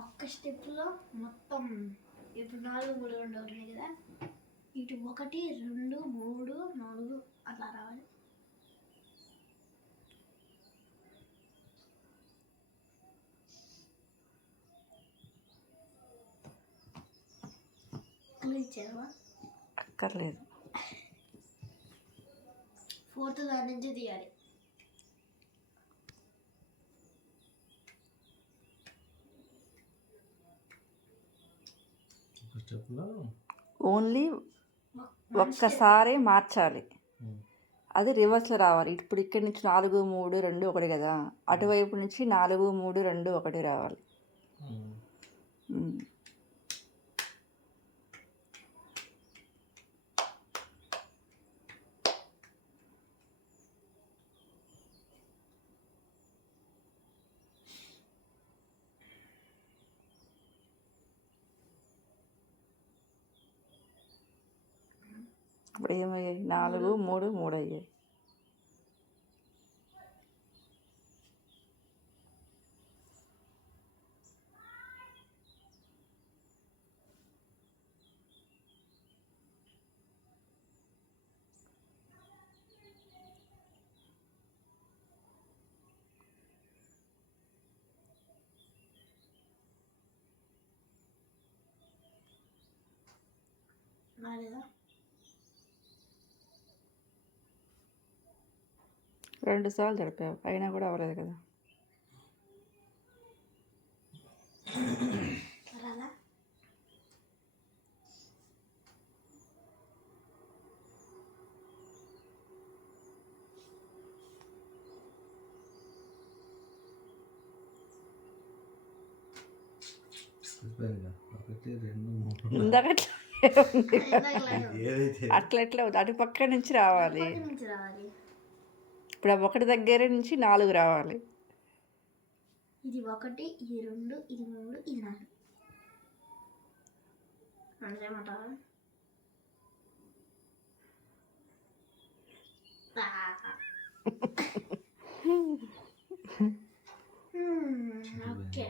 ఒక్క స్టెప్లో మొత్తం ఇప్పుడు 4 3 2 ఉన్నాయి కదా, ఇటు 1 2 3 4 అట్లా రావాలి. ఇచ్చావా? అక్కర్లేదు. 4th దాని నుంచి తీయాలి. ఓన్లీ ఒక్కసారి మార్చాలి, అది రివర్స్లో రావాలి. ఇప్పుడు ఇక్కడి నుంచి 4 3 2 1 కదా, అటువైపు నుంచి 4 3 2 1 రావాలి. ఇప్పుడు ఏమయ్యాయి? 4 3 3 అయ్యాయి. రాలేదా? 2 సార్లు తడిపావు, అయినా కూడా అవ్వలేదు కదా. రాలా? ఇందాక అట్లా ఎట్లా అవుతుంది? అటు పక్క నుంచి రావాలి. ఇప్పుడు ఆ 1 దగ్గర నుంచి 4 రావాలి. ఇది 1 ఇది 2 ఇది 3 ఇది 4 అంతేమంటావా? ఓకే.